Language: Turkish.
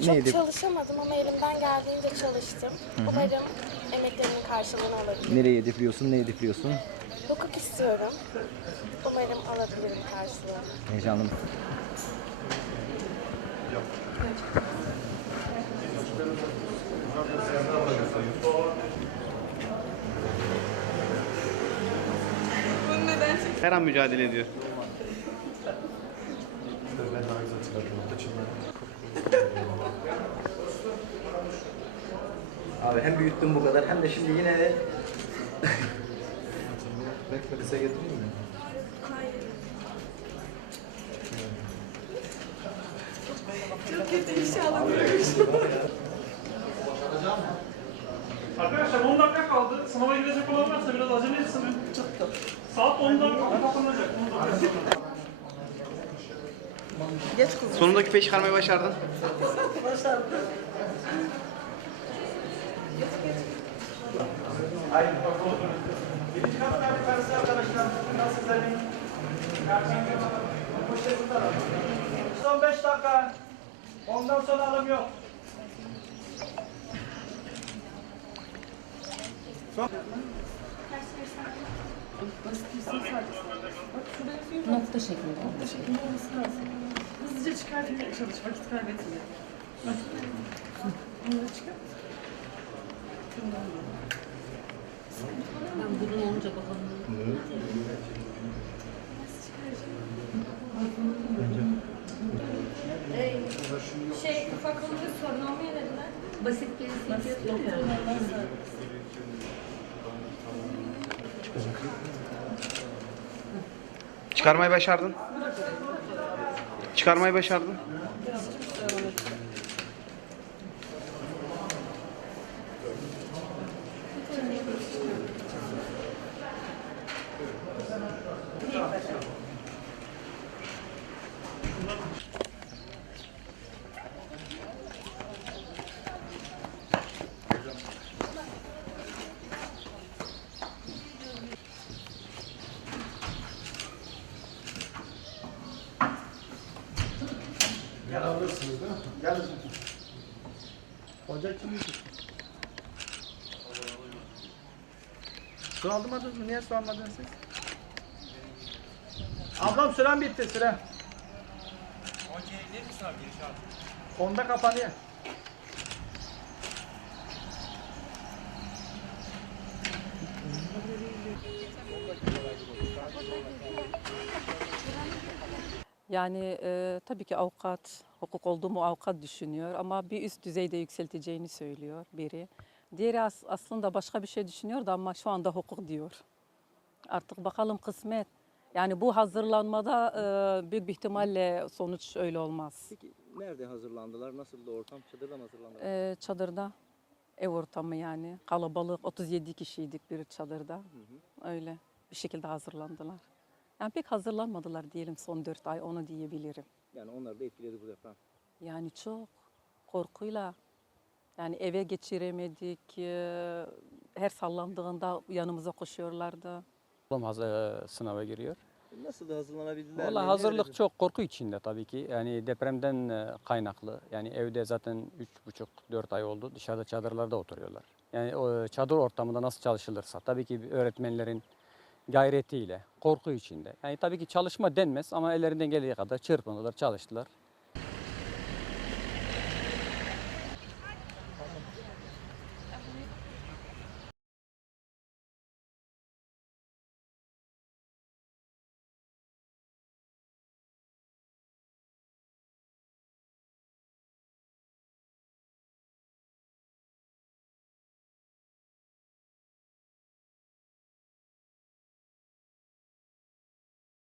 Çok Neydi? çalışamadım ama elimden geldiğince çalıştım. Umarım emeklerimin karşılığını alabilirim. Nereye hedefliyorsun, ne hedefliyorsun? Hukuk istiyorum. Umarım alabilirim karşılığını. Heyecanlı mısın? Her an mücadele ediyor. Abi hem büyüttüm bu kadar hem de şimdi yine de Bekmediyse getireyim mi? Arkadaşlar 10 dakika kaldı. Sınava girecek olan varsa biraz acele etsin. Saat 10'da kapanacak. 10 dakika. Sonunda küpe çıkarmayı başardın. Son 5 dakika. Ondan sonra alım yok. Nokta şeklinde. Hızlıca çıkartmaya çalış, vakit kaybetme. Bak. Bunları çıkart. Ben burun olunca bakalım. Şey, ufak olunca sorun olmuyor dediler. Basit bir ya. Çıkarmayı başardın. Çıkarmayı başardın. Alırsınız değil mi? Gel. Hoca kim Su aldırmadınız mı? Niye su almadınız siz? Ablam süren bitti süren. 10'da kapanıyor. Yani e, tabii ki avukat, hukuk olduğumu avukat düşünüyor ama bir üst düzeyde yükselteceğini söylüyor biri. Diğeri as- aslında başka bir şey düşünüyordu ama şu anda hukuk diyor. Artık bakalım kısmet. Yani bu hazırlanmada e, büyük bir ihtimalle sonuç öyle olmaz. Peki nerede hazırlandılar? Nasıl da ortam? Çadırda mı hazırlandılar? E, çadırda, ev ortamı yani kalabalık 37 kişiydik bir çadırda. Öyle bir şekilde hazırlandılar. Yani pek hazırlanmadılar diyelim son 4 ay onu diyebilirim. Yani onlar da etkiledi bu defa. Yani çok korkuyla yani eve geçiremedik. eee, Her sallandığında yanımıza koşuyorlardı. Oğlum hazır, sınava giriyor. Nasıl da hazırlanabildiler? Valla hazırlık çok korku içinde tabii ki. Yani depremden e, kaynaklı. Yani evde zaten 3,5-4 ay oldu. Dışarıda çadırlarda oturuyorlar. Yani o çadır ortamında nasıl çalışılırsa tabii ki öğretmenlerin gayretiyle, korku içinde. Yani tabii ki çalışma denmez ama ellerinden geldiği kadar çırpındılar, çalıştılar.